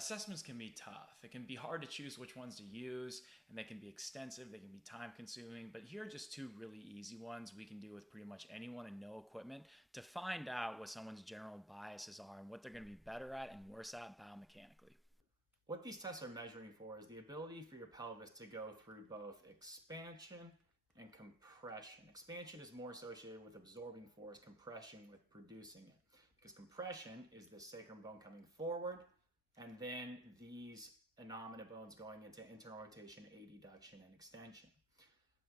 Assessments can be tough. It can be hard to choose which ones to use, and they can be extensive, they can be time consuming, but here are just two really easy ones we can do with pretty much anyone and no equipment to find out what someone's general biases are and what they're going to be better at and worse at biomechanically. What these tests are measuring for is the ability for your pelvis to go through both expansion and compression. Expansion is more associated with absorbing force, compression with producing it. Because compression is the sacrum bone coming forward, and then these innominate bones going into internal rotation, adduction, and extension.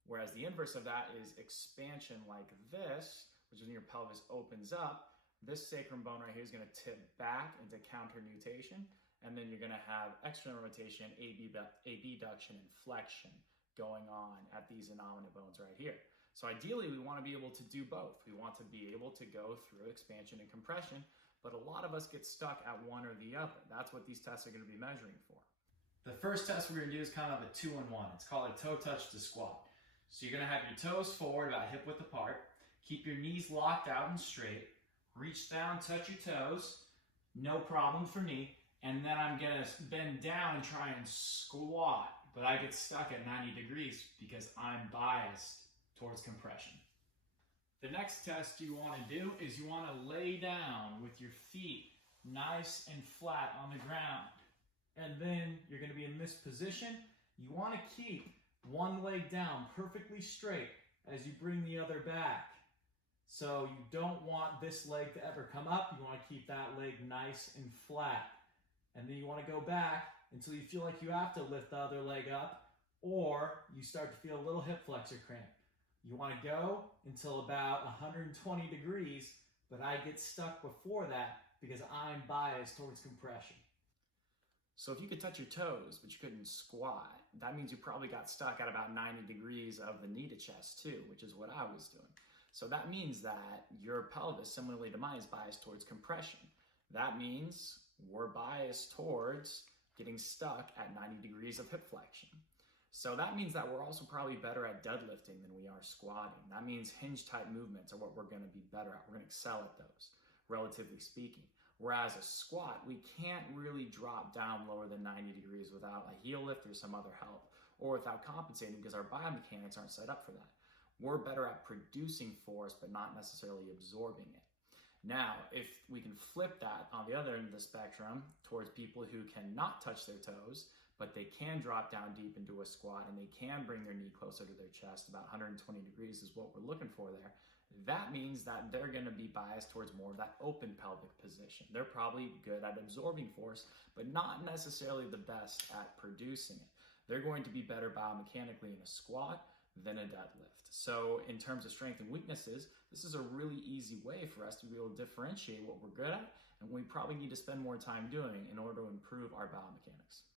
Whereas the inverse of that is expansion like this, which is when your pelvis opens up. This sacrum bone right here is going to tip back into counter nutation, and then you're going to have external rotation, abduction, and flexion going on at these innominate bones right here. So ideally, we want to be able to do both. We want to be able to go through expansion and compression, but a lot of us get stuck at one or the other. That's what these tests are going to be measuring for. The first test we're going to do is kind of a 2-in-1. It's called a toe touch to squat. So you're going to have your toes forward about hip width apart. Keep your knees locked out and straight. Reach down, touch your toes. No problem for me. And then I'm going to bend down and try and squat. But I get stuck at 90 degrees because I'm biased towards compression. The next test you want to do is you want to lay down with your feet nice and flat on the ground. And then you're going to be in this position. You want to keep one leg down perfectly straight as you bring the other back. So you don't want this leg to ever come up. You want to keep that leg nice and flat. And then you want to go back until you feel like you have to lift the other leg up, or you start to feel a little hip flexor cramp. You want to go until about 120 degrees, but I get stuck before that because I'm biased towards compression. So if you could touch your toes, but you couldn't squat, that means you probably got stuck at about 90 degrees of the knee to chest too, which is what I was doing. So that means that your pelvis, similarly to mine, is biased towards compression. That means we're biased towards getting stuck at 90 degrees of hip flexion. So that means that we're also probably better at deadlifting than we are squatting. That means hinge type movements are what we're going to be better at. We're going to excel at those, relatively speaking. Whereas a squat, we can't really drop down lower than 90 degrees without a heel lift or some other help, or without compensating because our biomechanics aren't set up for that. We're better at producing force, but not necessarily absorbing it. Now, if we can flip that on the other end of the spectrum towards people who cannot touch their toes, but they can drop down deep into a squat and they can bring their knee closer to their chest, about 120 degrees is what we're looking for there. That means that they're going to be biased towards more of that open pelvic position. They're probably good at absorbing force, but not necessarily the best at producing it. They're going to be better biomechanically in a squat than a deadlift. So in terms of strength and weaknesses, this is a really easy way for us to be able to differentiate what we're good at and we probably need to spend more time doing in order to improve our biomechanics.